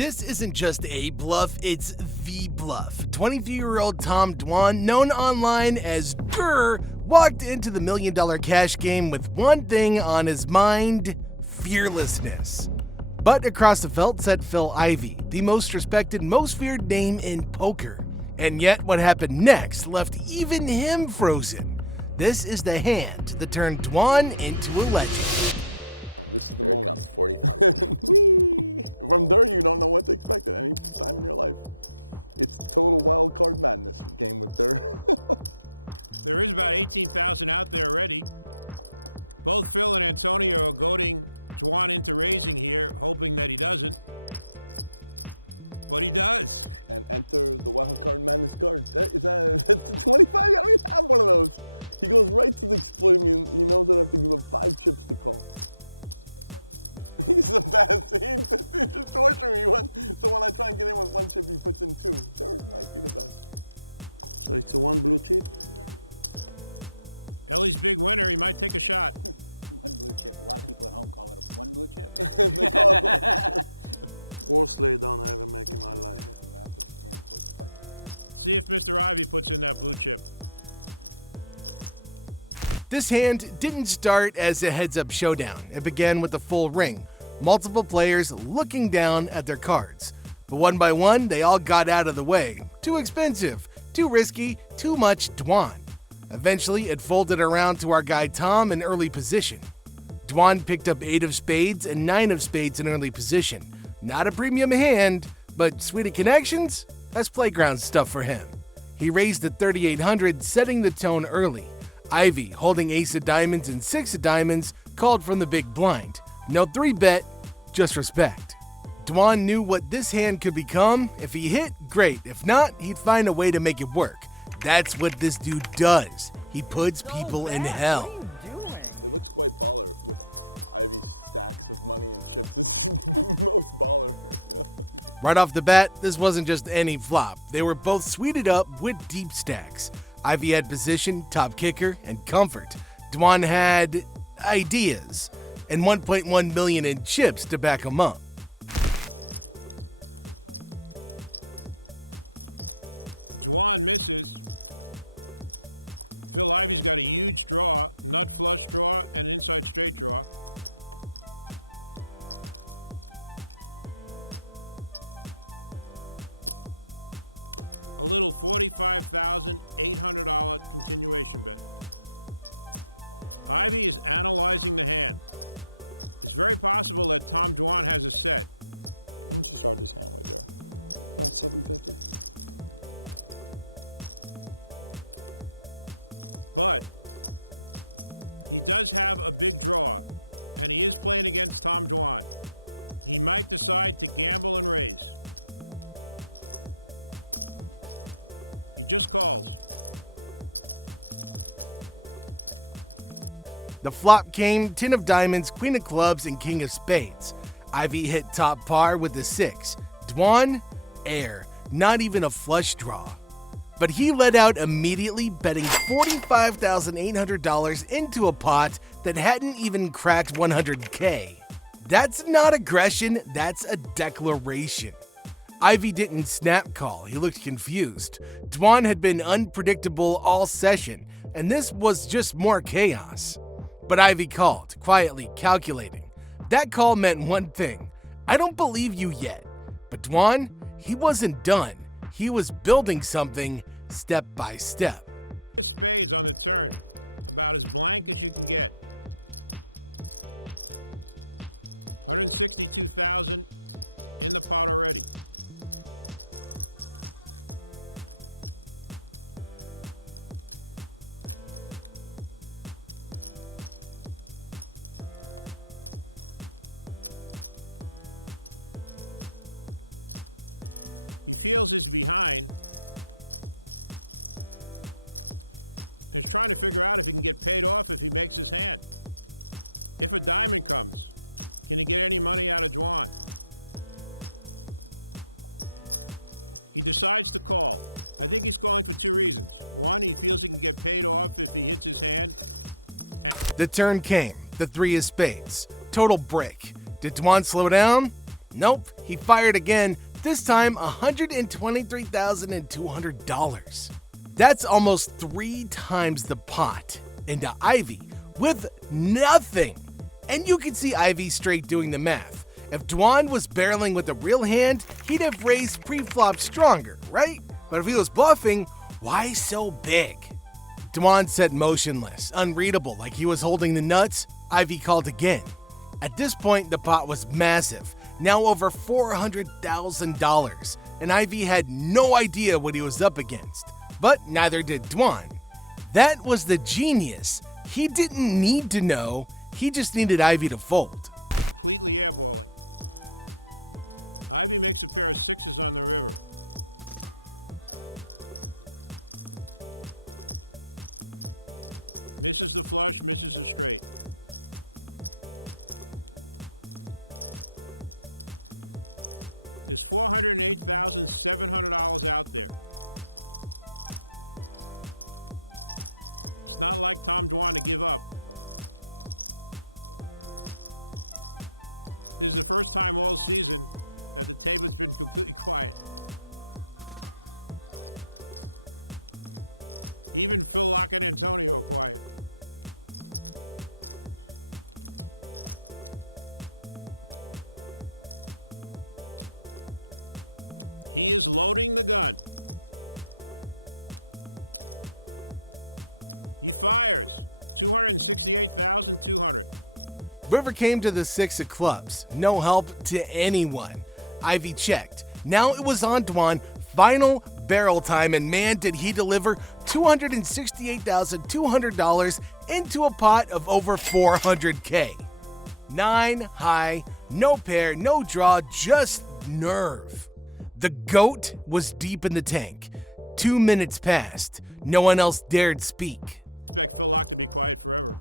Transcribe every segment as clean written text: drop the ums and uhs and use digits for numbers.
This isn't just a bluff, it's the bluff. 23-year-old Tom Dwan, known online as Durr, walked into the $1 million cash game with one thing on his mind: fearlessness. But across the felt sat Phil Ivey, the most respected, most feared name in poker. And yet what happened next left even him frozen. This is the hand that turned Dwan into a legend. This is the Here moment. it comes, 40,000. Whee! From Durr, you don't know what to expect at any time in your life. It's total wild card madness game with Durr. There is about 18,000 out there already. Both Phil and Antonio are goading Dwan into raising here, hoping that he doesn't. But he does. And enter the wild card madness card. That's 25? I don't even have one of those. He goes right to the exploiting me, and he knows that I have to give up 5 chips to call. He's the best. He just torturing me. So when I try and get in with 1 chip, he puts in 2. Durr might be the best. So it's a 1 blue chip? Yeah. Ellie's big winner. He might take a shot. 1 blue chip. A lot of people at home call it a 1 blue chip. Worst laydown I ever make in my life. See if Mr. Ivey puts in that blue chip. This hand didn't start as a heads-up showdown. It began with a full ring, multiple players looking down at their cards. But one by one, they all got out of the way. Too expensive, too risky, too much Dwan. Eventually, it folded around to our guy Tom in early position. Dwan picked up 8 of spades and 9 of spades in early position. Not a premium hand, but suite connections? That's playground stuff for him. He raised at 3,800, setting the tone early. Ivey, holding ace of diamonds and 6 of diamonds, called from the big blind. No 3-bet, just respect. Dwan knew what this hand could become. If he hit, great. If not, he'd find a way to make it work. That's what this dude does. He puts people in hell. It looks quite baller with Ivey's stacks of money and chips. It's most baller. Right off the bat, this wasn't just any flop. They were both suited up with deep stacks. Ivey had position, top kicker, and comfort. Dwan had ideas and 1.1 million in chips to back him up. Dwan misses. Phil Ivey's got a huge draw, nut flush draw, and an inside straight draw. A little $45,800 continuation bet. Ivey is analyzing the hand. It's very possible that Tom Dwan has a set. How much you start this hand with there? About 750. But he does have a big draw, and he is playing against Tom Dwan. He might decide to gamble and raise. He just calls. The flop came 10 of diamonds, queen of clubs, and king of spades. Ivey hit top par with the 6. Dwan, air, not even a flush draw. But he let out immediately, betting $45,800 into a pot that hadn't even cracked 100K. That's not aggression, that's a declaration. Ivey didn't snap call, he looked confused. Dwan had been unpredictable all session, and this was just more chaos. But Ivey called, quietly calculating. That call meant one thing: I don't believe you yet. But Dwan, he wasn't done. He was building something step by step. Spades on the turn, about as blank as you can get. 162,000 in the pot already. He feels he's behind. He's trying to figure out if he can get paid off if he makes his hand. If a diamond comes, can he get any money out of Dwan? He decides to call. I think he's calling for 2 reasons. One, he feels he can get paid off if he hits his hand. The turn came, the 3 of spades. Total break. Did Dwan slow down? Nope, he fired again, this time $123,200. That's almost 3 times the pot into Ivey with nothing. And you can see Ivey straight doing the math. If Dwan was barreling with a real hand, he'd have raised pre-flop stronger, right? But if he was bluffing, why so big? Dwan sat motionless, unreadable, like he was holding the nuts. Ivey called again. At this point, the pot was massive, now over $400,000, and Ivey had no idea what he was up against. But neither did Dwan. That was the genius. He didn't need to know, he just needed Ivey to fold. Completely airballing. Ivey makes a pair of 6s on the river. Misses the flush, misses the straight. There's $408,700 out there. It's not like Tom Dwan to give up. This is the first time all season that the table's been completely quiet. Even Phil Lock and Antonio are quiet. He is loading the gun. He fires. $268,200. River came to the 6 of clubs. No help to anyone. Ivey checked. Now it was on Dwan. Final barrel time, and man, did he deliver $268,200 into a pot of over $400K. 9 high, no pair, no draw, just nerve. The GOAT was deep in the tank. 2 minutes passed. No one else dared speak. Expect Phil Lock to be quiet forever.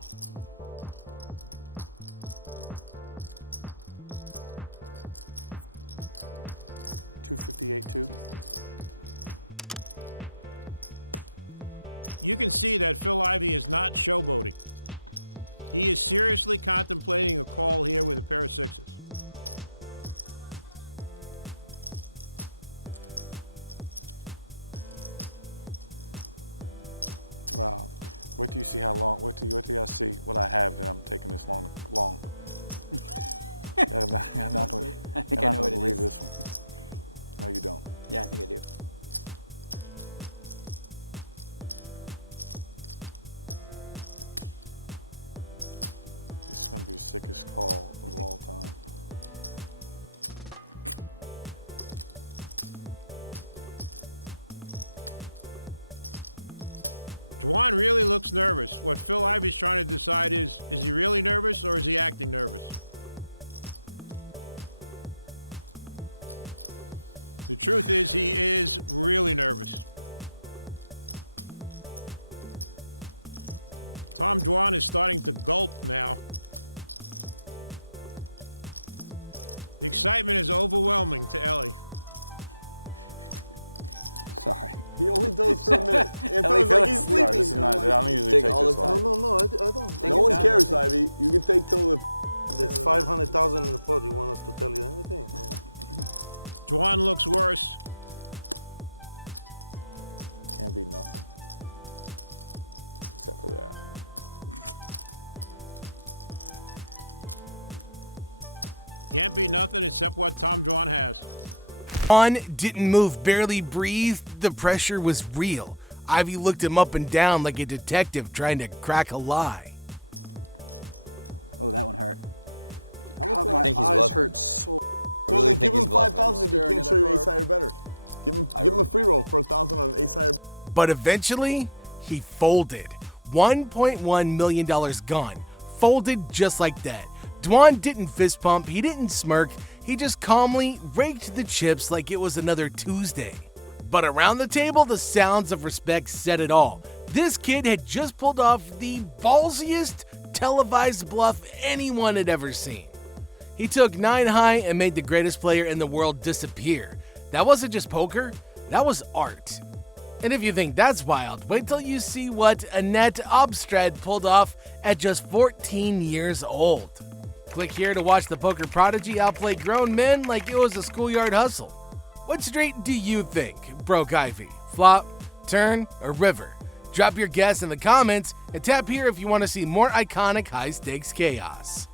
$258.2. You can see that Phil Ivey is not showboating. He is seriously contemplating a call here with a pair of 6s. Wow. Wait till you see how long. Wait till I see what I have that I'm taking this long. I'm not gonna, I think I know what it believe is. this one. No, you don't. Yeah, I think I do. This is gonna be the sickest call of all time. Dwan really looks nervous. What Phil Ivey's trying to decide is he really nervous or is he acting nervous? The truth is, he is really nervous. Tom Dwan is starting to gulp now. The excitement is overwhelming to Ellie. Sorry. He only does for a minute. Antonio's like he's Sorry, sleeping. this is not. I don't usually Take take all this the long. time. No, I don't. No one cares, Ivy. You can take till the. It's 500,000 in the pot. You want us to tell you anything? Dwan looks worse. Can't be nothing. Except for that. Can't be nothing except what Tom Dwan has. Dwan didn't move, barely breathed. The pressure was real. Ivey looked him up and down like a detective trying to crack a lie. Oh, that one hurt. God, I my think he's eyes bluffing. hurt so. I really give think he's him bluffing. 5,000 if you Staring can't at show a you card. ace high or better. Give him a free roll for 1,000 on ace high or better. But eventually, he folded. $1.1 million gone. Folded just like that. Dwan didn't fist pump, he didn't smirk, he just calmly raked the chips like it was another Tuesday. But around the table, the sounds of respect said it all. This kid had just pulled off the ballsiest televised bluff anyone had ever seen. He took 9 high and made the greatest player in the world disappear. That wasn't just poker, that was art. And if you think that's wild, wait till you see what Annette Obstrad pulled off at just 14 years old. Click here to watch the poker prodigy outplay grown men like it was a schoolyard hustle. What straight do you think broke Ivey? Flop, turn, or river? Drop your guess in the comments and tap here if you want to see more iconic high-stakes chaos.